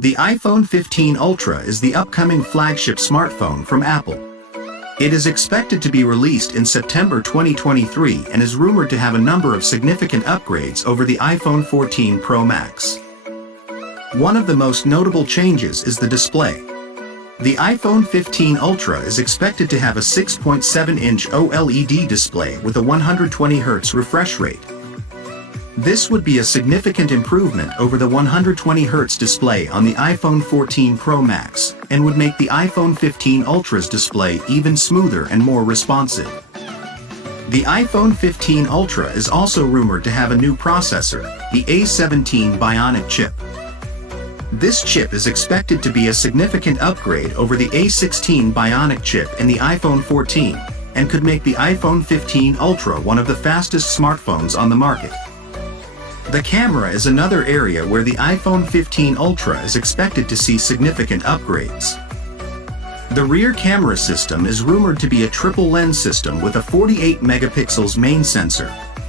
The iPhone 15 Ultra is the upcoming flagship smartphone from Apple. It is expected to be released in September 2023 and is rumored to have a number of significant upgrades over the iPhone 14 Pro Max. One of the most notable changes is the display. The iPhone 15 Ultra is expected to have a 6.7-inch OLED display with a 120Hz refresh rate. This would be a significant improvement over the 120Hz display on the iPhone 14 Pro Max, and would make the iPhone 15 Ultra's display even smoother and more responsive. The iPhone 15 Ultra is also rumored to have a new processor, the A16 Bionic chip. This chip is expected to be a significant upgrade over the A16 Bionic chip in the iPhone 14, and could make the iPhone 15 Ultra one of the fastest smartphones on the market. The camera is another area where the iPhone 15 Ultra is expected to see significant upgrades. The rear camera system is rumored to be a triple lens system with a 48 megapixels main sensor,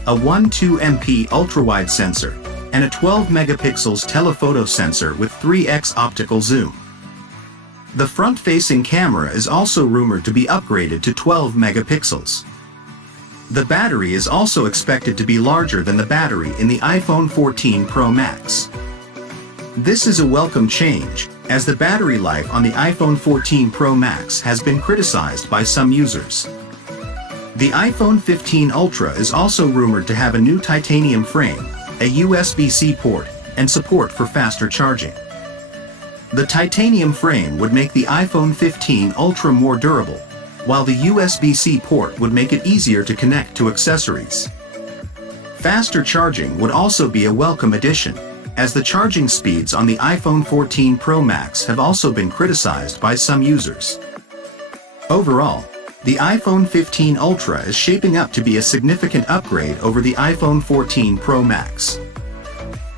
a 12MP ultra-wide sensor, and a 12 megapixels telephoto sensor with 3x optical zoom. The front-facing camera is also rumored to be upgraded to 12 megapixels. The battery is also expected to be larger than the battery in the iPhone 14 Pro Max. This is a welcome change, as the battery life on the iPhone 14 Pro Max has been criticized by some users. The iPhone 15 Ultra is also rumored to have a new titanium frame, a USB-C port, and support for faster charging. The titanium frame would make the iPhone 15 Ultra more durable, while the USB-C port would make it easier to connect to accessories. Faster charging would also be a welcome addition, as the charging speeds on the iPhone 14 Pro Max have also been criticized by some users. Overall, the iPhone 15 Ultra is shaping up to be a significant upgrade over the iPhone 14 Pro Max.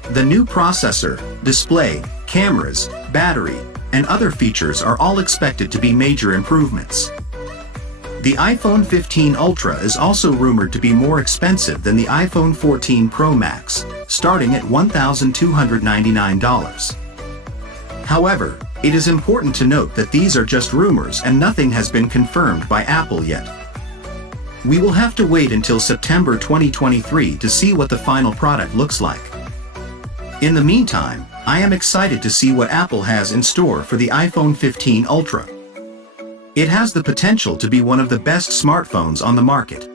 The new processor, display, cameras, battery, and other features are all expected to be major improvements. The iPhone 15 Ultra is also rumored to be more expensive than the iPhone 14 Pro Max, starting at $1,299. However, it is important to note that these are just rumors and nothing has been confirmed by Apple yet. We will have to wait until September 2023 to see what the final product looks like. In the meantime, I am excited to see what Apple has in store for the iPhone 15 Ultra. It has the potential to be one of the best smartphones on the market.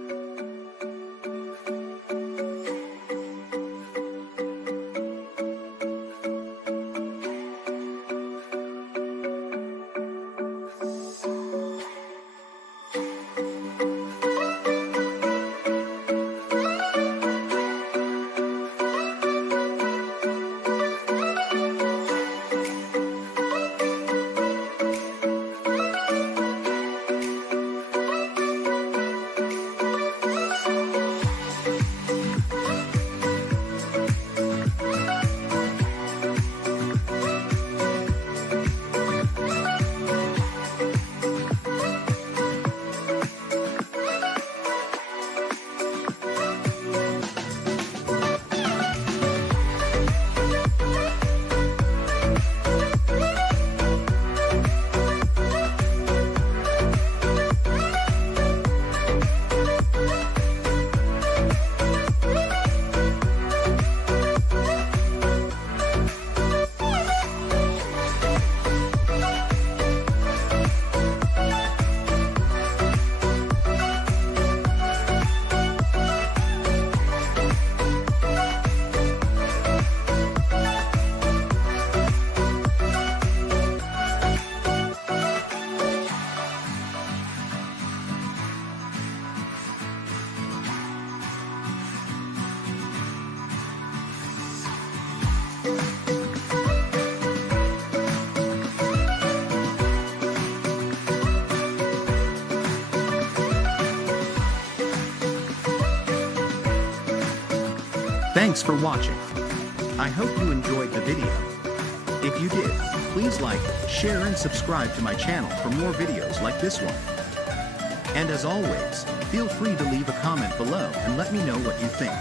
Thanks for watching. I hope you enjoyed the video. If you did, please like, share and subscribe to my channel for more videos like this one. And as always, feel free to leave a comment below and let me know what you think.